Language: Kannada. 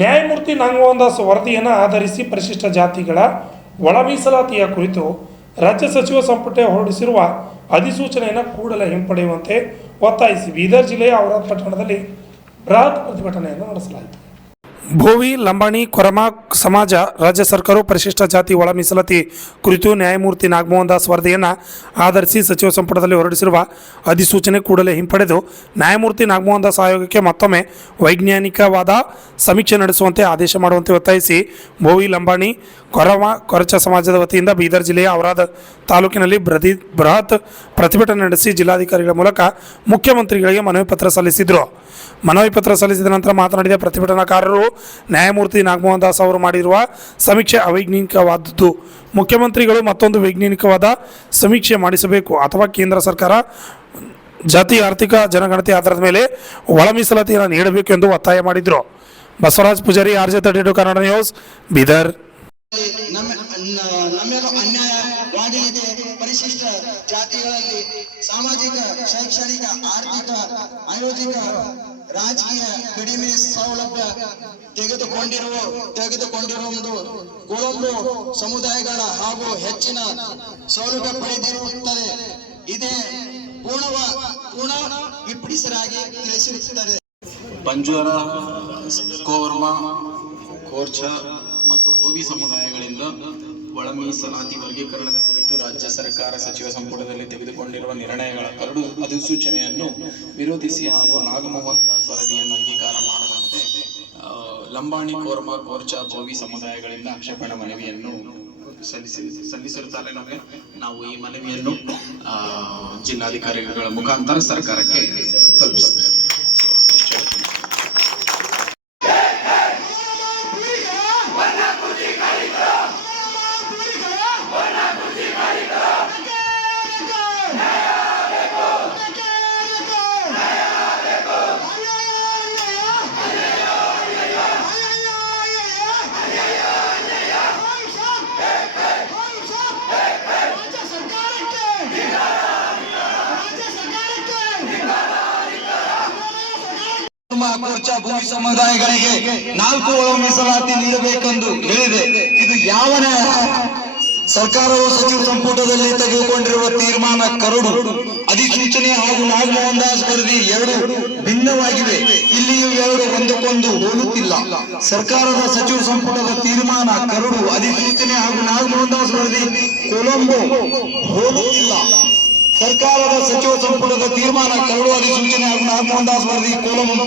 ನ್ಯಾಯಮೂರ್ತಿ ನಾಗಮೋಹನ್ ದಾಸ್ ವರದಿಯನ್ನು ಆಧರಿಸಿ ಪರಿಶಿಷ್ಟ ಜಾತಿಗಳ ಒಳ ಮೀಸಲಾತಿಯ ಕುರಿತು ರಾಜ್ಯ ಸಚಿವ ಸಂಪುಟ ಹೊರಡಿಸಿರುವ ಅಧಿಸೂಚನೆಯನ್ನು ಕೂಡಲೇ ಹಿಂಪಡೆಯುವಂತೆ ಒತ್ತಾಯಿಸಿ ಬೀದರ್ ಜಿಲ್ಲೆಯ ಔರಾದ್ ಪಟ್ಟಣದಲ್ಲಿ ಬೃಹತ್ ಪ್ರತಿಭಟನೆಯನ್ನು ನಡೆಸಲಾಯಿತು. ಭೋವಿ ಲಂಬಾಣಿ ಕೊರಮ ಸಮಾಜ ರಾಜ್ಯ ಸರ್ಕಾರವು ಪರಿಶಿಷ್ಟ ಜಾತಿ ಒಳ ಮೀಸಲಾತಿ ಕುರಿತು ನ್ಯಾಯಮೂರ್ತಿ ನಾಗಮೋಹನ್ ದಾಸ್ ವರದಿಯನ್ನು ಆಧರಿಸಿ ಸಚಿವ ಸಂಪುಟದಲ್ಲಿ ಹೊರಡಿಸಿರುವ ಅಧಿಸೂಚನೆ ಕೂಡಲೇ ಹಿಂಪಡೆದು ನ್ಯಾಯಮೂರ್ತಿ ನಾಗಮೋಹನ್ ದಾಸ್ ಆಯೋಗಕ್ಕೆ ಮತ್ತೊಮ್ಮೆ ವೈಜ್ಞಾನಿಕವಾದ ಸಮೀಕ್ಷೆ ನಡೆಸುವಂತೆ ಆದೇಶ ಮಾಡುವಂತೆ ಒತ್ತಾಯಿಸಿ ಭೋವಿ ಲಂಬಾಣಿ ಕೊರಚ ಸಮಾಜದ ವತಿಯಿಂದ ಬೀದರ್ ಜಿಲ್ಲೆಯ ಔರಾದ್ ತಾಲೂಕಿನಲ್ಲಿ ಬೃಹತ್ ಪ್ರತಿಭಟನೆ ನಡೆಸಿ ಜಿಲ್ಲಾಧಿಕಾರಿಗಳ ಮೂಲಕ ಮುಖ್ಯಮಂತ್ರಿಗಳಿಗೆ ಮನವಿ ಪತ್ರ ಸಲ್ಲಿಸಿದರು. ಮನವಿ ಪತ್ರ ಸಲ್ಲಿಸಿದ ನಂತರ ಮಾತನಾಡಿದ ಪ್ರತಿಭಟನಾಕಾರರು, ನ್ಯಾಯಮೂರ್ತಿ ನಾಗಮೋಹನ್ ದಾಸ್ ಅವರು ಮಾಡಿರುವ ಸಮೀಕ್ಷೆ ಅವೈಜ್ಞಾನಿಕವಾದದ್ದು. ಮುಖ್ಯಮಂತ್ರಿಗಳು ಮತ್ತೊಂದು ವೈಜ್ಞಾನಿಕವಾದ ಸಮೀಕ್ಷೆ ಮಾಡಿಸಬೇಕು ಅಥವಾ ಕೇಂದ್ರ ಸರ್ಕಾರ ಜಾತಿ ಆರ್ಥಿಕ ಜನಗಣತಿ ಆಧಾರದ ಮೇಲೆ ಒಳ ಮೀಸಲಾತಿಯನ್ನು ನೀಡಬೇಕು ಎಂದು ಒತ್ತಾಯ ಮಾಡಿದರು. Basavaraj Pujari, RJ32 Kannada news, Bidar. ನಮ್ಮೆಲ್ಲ ಅನ್ಯಾಯವಾಗಲಿದೆ. ಪರಿಶಿಷ್ಟ ಜಾತಿಗಳಲ್ಲಿ ಸಾಮಾಜಿಕ, ಶೈಕ್ಷಣಿಕ, ಆರ್ಥಿಕ, ಆಯೋಜಿಕ, ರಾಜಕೀಯ ಕಡಿಮೆ ಸೌಲಭ್ಯ ತೆಗೆದುಕೊಂಡಿರುವುದು ಕೊಳಂಬು ಸಮುದಾಯಗಳ ಹಾಗೂ ಹೆಚ್ಚಿನ ಸೌಲಭ್ಯ ಪಡೆದಿರುತ್ತದೆ. ಇದೇ ಪೂರ್ಣ ವಿಪಡಿಸರಾಗಿ ತಿಳಿಸಿರುತ್ತದೆ. ಬಂಜಾರ, ಕೋರ್ಮ, ಕೋರ್ಚ ಮತ್ತು ಭೋವಿ ಸಮುದಾಯಗಳಿಂದ ಒಳ ಮೀಸಲಾತಿ ವರ್ಗೀಕರಣದ ಕುರಿತು ರಾಜ್ಯ ಸರ್ಕಾರ ಸಚಿವ ಸಂಪುಟದಲ್ಲಿ ತೆಗೆದುಕೊಂಡಿರುವ ನಿರ್ಣಯಗಳ ಕರಡು ಅಧಿಸೂಚನೆಯನ್ನು ವಿರೋಧಿಸಿ ಹಾಗೂ ನಾಗಮೋಹನ್ ದಾಸ್ ವರದಿಯನ್ನು ಅಂಗೀಕಾರ ಮಾಡದಂತೆ ಲಂಬಾಣಿ, ಕೋರ್ಮ, ಕೋರ್ಚ, ಭೋವಿ ಸಮುದಾಯಗಳಿಂದ ಆಕ್ಷೇಪಣಾ ಮನವಿಯನ್ನು ಸಲ್ಲಿಸಿರುತ್ತಾರೆ. ನಾವು ಈ ಮನವಿಯನ್ನು ಜಿಲ್ಲಾಧಿಕಾರಿಗಳ ಮುಖಾಂತರ ಸರ್ಕಾರಕ್ಕೆ ತಲುಪಿಸುತ್ತೇವೆ. ಕೋರ್ಚ ಭೂಮಿ ಸಮುದಾಯಗಳಿಗೆ 4 ಒಳ ಮೀಸಲಾತಿ ನೀಡಬೇಕೆಂದು ಹೇಳಿದೆ. ಇದು ಯಾವ ಸರ್ಕಾರವು ಸಚಿವ ಸಂಪುಟದಲ್ಲಿ ತೆಗೆದುಕೊಂಡಿರುವ ತೀರ್ಮಾನ ಕರಡು ಅಧಿಸೂಚನೆ ಹಾಗೂ ನಾಗಮೋಹನ್ ದಾಸ್ ವರದಿ ಎರಡು ಭಿನ್ನವಾಗಿವೆ. ಇಲ್ಲಿಯೂ ಎರಡು ಒಂದಕ್ಕೊಂದು ಹೋಲುತ್ತಿಲ್ಲ. ಸರ್ಕಾರದ ಸಚಿವ ಸಂಪುಟದ ತೀರ್ಮಾನ ಕರಡು ಅಧಿಸೂಚನೆ ಹಾಗೂ ನಾಗಮೋಹನ್ ದಾಸ್ ವರದಿ ಕೊಲಂಬೋ ಹೋಲುತ್ತಿಲ್ಲ. ಸರ್ಕಾರದ ಸಚಿವ ಸಂಪುಟದ ತೀರ್ಮಾನ ಕರಡು ಅಧಿಸೂಚನೆ ಹಾಗೂ ನಾಗಮೋಹನ್ ದಾಸ್ ವರದಿ ಕೊಲಂಬೋ